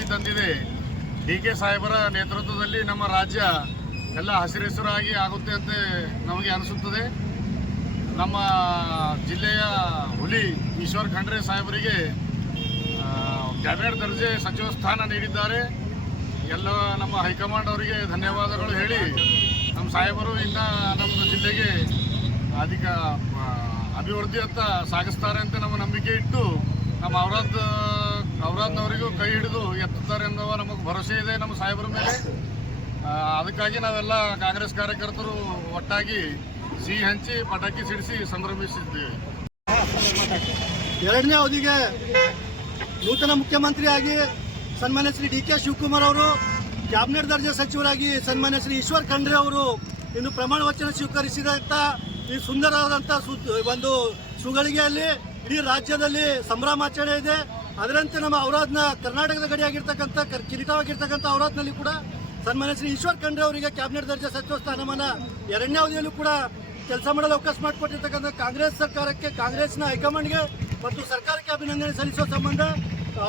ಖುಷಿ ತಂದಿದೆ. ಡಿ.ಕೆ. ಸಾಹೇಬರ ನೇತೃತ್ವದಲ್ಲಿ ನಮ್ಮ ರಾಜ್ಯ ಎಲ್ಲ ಹಸಿರೆಸರಾಗಿ ಆಗುತ್ತೆ ಅಂತ ನಮಗೆ ಅನಿಸುತ್ತದೆ. ನಮ್ಮ ಜಿಲ್ಲೆಯ ಹುಲಿ ಈಶ್ವರ್ ಖಂಡ್ರೆ ಸಾಹೇಬರಿಗೆ ಕ್ಯಾಬಿನೆಟ್ ದರ್ಜೆ ಸಚಿವ ಸ್ಥಾನ ನೀಡಿದ್ದಾರೆ. ಎಲ್ಲ ನಮ್ಮ ಹೈಕಮಾಂಡ್ ಅವರಿಗೆ ಧನ್ಯವಾದಗಳು ಹೇಳಿ, ನಮ್ಮ ಸಾಹೇಬರು ಇನ್ನು ನಮ್ಮ ಜಿಲ್ಲೆಗೆ ಅಧಿಕ ಅಭಿವೃದ್ಧಿಯತ್ತ ಸಾಗಿಸ್ತಾರೆ ಅಂತ ನಮ್ಮ ನಂಬಿಕೆ ಇಟ್ಟು ನಮ್ಮ ಔರಾದ್ನವರಿಗೂ ಕೈ ಹಿಡಿದು ಎತ್ತುತ್ತಾರೆ ಎನ್ನುವ ನಮಗೆ ಭರವಸೆ ಇದೆ ನಮ್ಮ ಸಾಹೇಬರ ಮೇಲೆ. ಅದಕ್ಕಾಗಿ ನಾವೆಲ್ಲ ಕಾಂಗ್ರೆಸ್ ಕಾರ್ಯಕರ್ತರು ಒಟ್ಟಾಗಿ ಸಿಹಿ ಹಂಚಿ ಪಟಾಕಿ ಸಿಡಿಸಿ ಸಂಭ್ರಮಿಸಿದ್ದೇವೆ. ಎರಡನೇ ಅವಧಿಗೆ ನೂತನ ಮುಖ್ಯಮಂತ್ರಿಯಾಗಿ ಸನ್ಮಾನ್ಯ ಶ್ರೀ ಡಿ.ಕೆ. ಶಿವಕುಮಾರ್ ಅವರು, ಕ್ಯಾಬಿನೆಟ್ ದರ್ಜೆ ಸಚಿವರಾಗಿ ಸನ್ಮಾನ್ಯ ಶ್ರೀ ಈಶ್ವರ್ ಖಂಡ್ರೆ ಅವರು ಇನ್ನು ಪ್ರಮಾಣ ವಚನ ಸ್ವೀಕರಿಸಿದಂಥ ಈ ಸುಂದರವಾದಂಥ ಒಂದು ಸುಗಳಿಗೆಯಲ್ಲಿ ಇಡೀ ರಾಜ್ಯದಲ್ಲಿ ಸಂಭ್ರಮಾಚರಣೆ ಇದೆ. ಅದರಂತೆ ನಮ್ಮ ಔರಾದ್ನ ಕರ್ನಾಟಕದ ಗಡಿಯಾಗಿರ್ತಕ್ಕಂಥ ಕಿರೀಟವಾಗಿರ್ತಕ್ಕಂಥ ಔರಾದ್ನಲ್ಲಿ ಕೂಡ ಸನ್ಮಾನ್ಯ ಶ್ರೀ ಈಶ್ವರ್ ಖಂಡ್ರೆ ಅವರಿಗೆ ಕ್ಯಾಬಿನೆಟ್ ದರ್ಜೆ ಸಚಿವ ಸ್ಥಾನಮಾನ ಎರಡನೇ ಅವಧಿಯಲ್ಲೂ ಕೂಡ ಕೆಲಸ ಮಾಡಲು ಅವಕಾಶ ಮಾಡಿಕೊಟ್ಟಿರ್ತಕ್ಕಂಥ ಕಾಂಗ್ರೆಸ್ ಸರ್ಕಾರಕ್ಕೆ, ಕಾಂಗ್ರೆಸ್ನ ಹೈಕಮಾಂಡ್ಗೆ ಮತ್ತು ಸರ್ಕಾರಕ್ಕೆ ಅಭಿನಂದನೆ ಸಲ್ಲಿಸುವ ಸಂಬಂಧ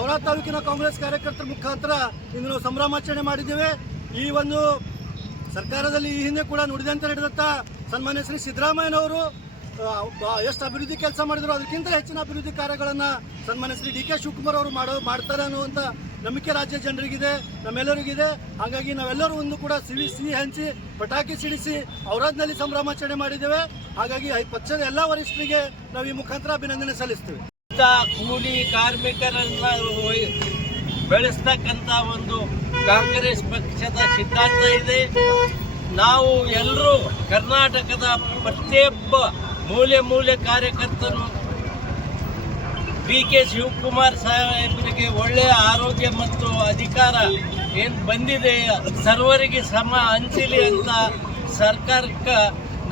ಔರಾದ್ ತಾಲೂಕಿನ ಕಾಂಗ್ರೆಸ್ ಕಾರ್ಯಕರ್ತರ ಮುಖಾಂತರ ಇಂದು ನಾವು ಸಂಭ್ರಮಾಚರಣೆ ಮಾಡಿದ್ದೇವೆ. ಈ ಒಂದು ಸರ್ಕಾರದಲ್ಲಿ ಈ ಹಿಂದೆ ಕೂಡ ನುಡಿದಂತೆ ನಡೆದಂಥ ಸನ್ಮಾನ್ಯ ಶ್ರೀ ಸಿದ್ದರಾಮಯ್ಯನವರು ಎಷ್ಟು ಅಭಿವೃದ್ಧಿ ಕೆಲಸ ಮಾಡಿದ್ರು ಅದಕ್ಕಿಂತ ಹೆಚ್ಚಿನ ಅಭಿವೃದ್ಧಿ ಕಾರ್ಯಗಳನ್ನು ಸನ್ಮಾನ್ಯ ಶ್ರೀ ಡಿ.ಕೆ. ಶಿವಕುಮಾರ್ ಅವರು ಮಾಡ್ತಾರೆ ಅನ್ನುವಂಥ ನಂಬಿಕೆ ರಾಜ್ಯ ಜನರಿಗಿದೆ, ನಮ್ಮೆಲ್ಲರಿಗಿದೆ. ಹಾಗಾಗಿ ನಾವೆಲ್ಲರೂ ಒಂದು ಕೂಡ ಸಿಹಿ ಹಂಚಿ ಪಟಾಕಿ ಸಿಡಿಸಿ ಔರಾದ್ನಲ್ಲಿ ಸಂಭ್ರಮಾಚರಣೆ ಮಾಡಿದ್ದೇವೆ. ಹಾಗಾಗಿ ಪಕ್ಷದ ಎಲ್ಲ ವರಿಷ್ಠರಿಗೆ ನಾವು ಈ ಮುಖಾಂತರ ಅಭಿನಂದನೆ ಸಲ್ಲಿಸ್ತೇವೆ. ಕೂಲಿ ಕಾರ್ಮಿಕರನ್ನ ಬೆಳೆಸ್ತಕ್ಕಂಥ ಒಂದು ಕಾಂಗ್ರೆಸ್ ಪಕ್ಷದ ಸಿದ್ಧಾಂತ ಇದೆ. ನಾವು ಎಲ್ಲರೂ ಕರ್ನಾಟಕದ ಪ್ರತಿಯೊಬ್ಬ ಮೂಲೆ ಕಾರ್ಯಕರ್ತರು ಡಿ.ಕೆ. ಶಿವಕುಮಾರ್ ಸಾಹೇಬರಿಗೆ ಒಳ್ಳೆಯ ಆರೋಗ್ಯ ಮತ್ತು ಅಧಿಕಾರ ಏನು ಬಂದಿದೆ ಸರ್ವರಿಗೆ ಸಮ ಹಂಚಲಿ ಅಂತ ಸರ್ಕಾರಕ್ಕೆ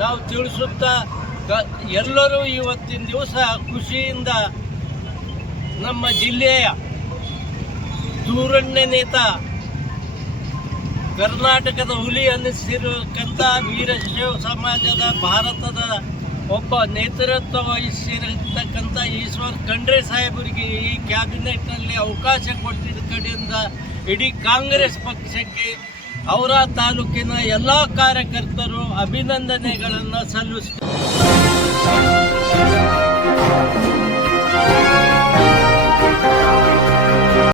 ನಾವು ತಿಳಿಸುತ್ತಾ ಎಲ್ಲರೂ ಇವತ್ತಿನ ದಿವಸ ಖುಷಿಯಿಂದ ನಮ್ಮ ಜಿಲ್ಲೆಯ ಧೂರಣ್ಯ ನೇತ, ಕರ್ನಾಟಕದ ಹುಲಿ ಅನ್ನಿಸಿರತಕ್ಕಂಥ ವೀರಶೈವ ಸಮಾಜದ ಭಾರತದ ಒಬ್ಬ ನೇತೃತ್ವ ವಹಿಸಿರತಕ್ಕಂಥ ಈಶ್ವರ್ ಖಂಡ್ರೆ ಸಾಹೇಬರಿಗೆ ಈ ಕ್ಯಾಬಿನೆಟ್ನಲ್ಲಿ ಅವಕಾಶ ಕೊಟ್ಟಿದ್ದ ಕಡೆಯಿಂದ ಇಡೀ ಕಾಂಗ್ರೆಸ್ ಪಕ್ಷಕ್ಕೆ ಔರಾದ್ ತಾಲೂಕಿನ ಎಲ್ಲ ಕಾರ್ಯಕರ್ತರು ಅಭಿನಂದನೆಗಳನ್ನು ಸಲ್ಲಿಸುತ್ತಾರೆ.